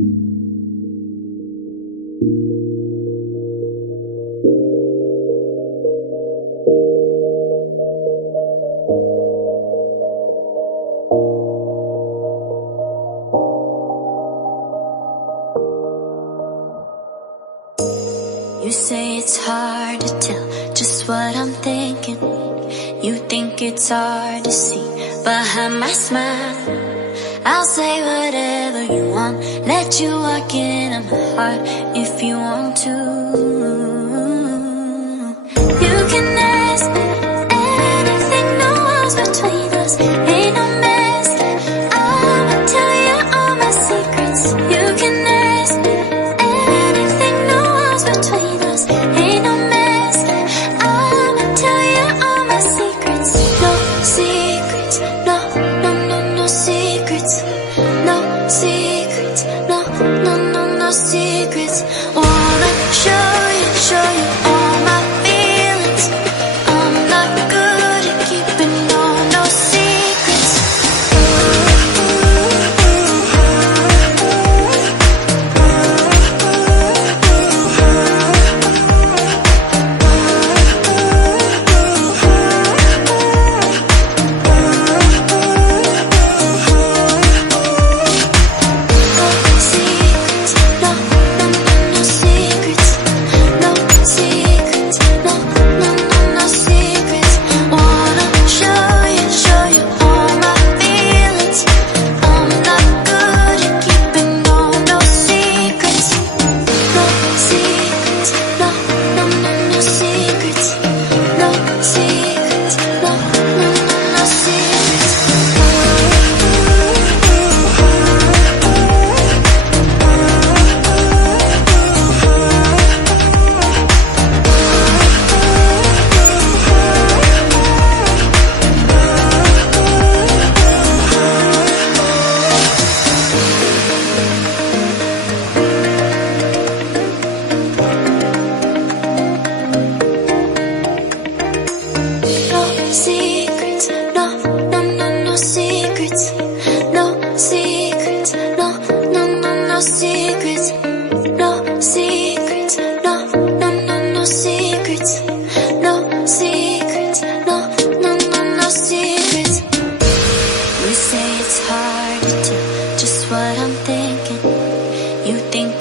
You say it's hard to tell just what I'm thinking. You think it's hard to see behind my smile. I'll say whatever you want, let you walk into my heart if you want to. You can ask me anything, no walls between us, ain't no mess. I'ma tell you all my secrets. You can ask me anything, no walls between us, ain't no mess. I'ma tell you all my secrets. No secrets, no, no, no, no secrets. No secrets, no, no, no, no secrets. Wanna show you all my feelings. I'm not good at keeping no secrets.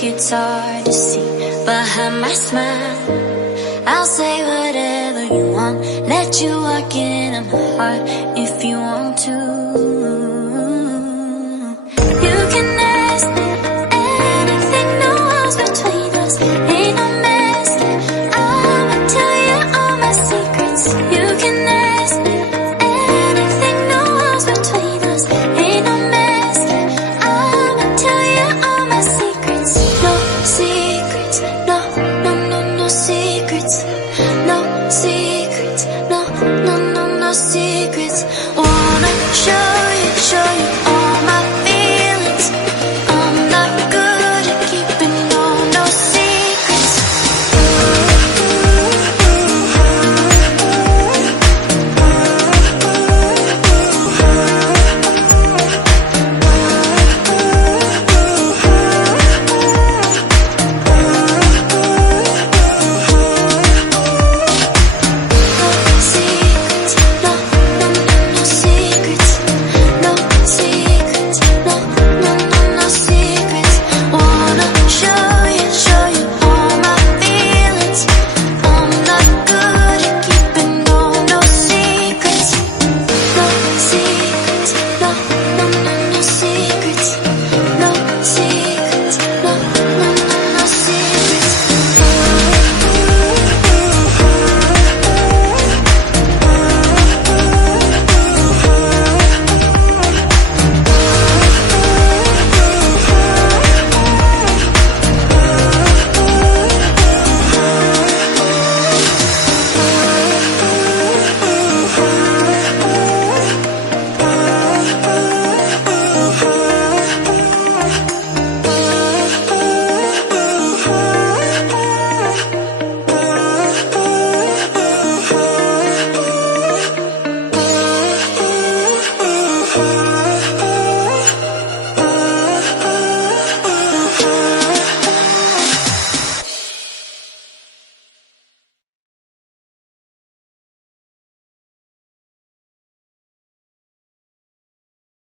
It's hard to see behind my smile. I'll say whatever you want, let you walk into my heart if you want to. You can ask me anything, no walls between us, ain't no mess. I'ma tell you all my secrets. You can ask me anything, no walls between us, ain't no mess. I'ma tell you all my secrets. No secrets, no, no, no, no secrets. No secrets, no, no, no, no secrets. Wanna show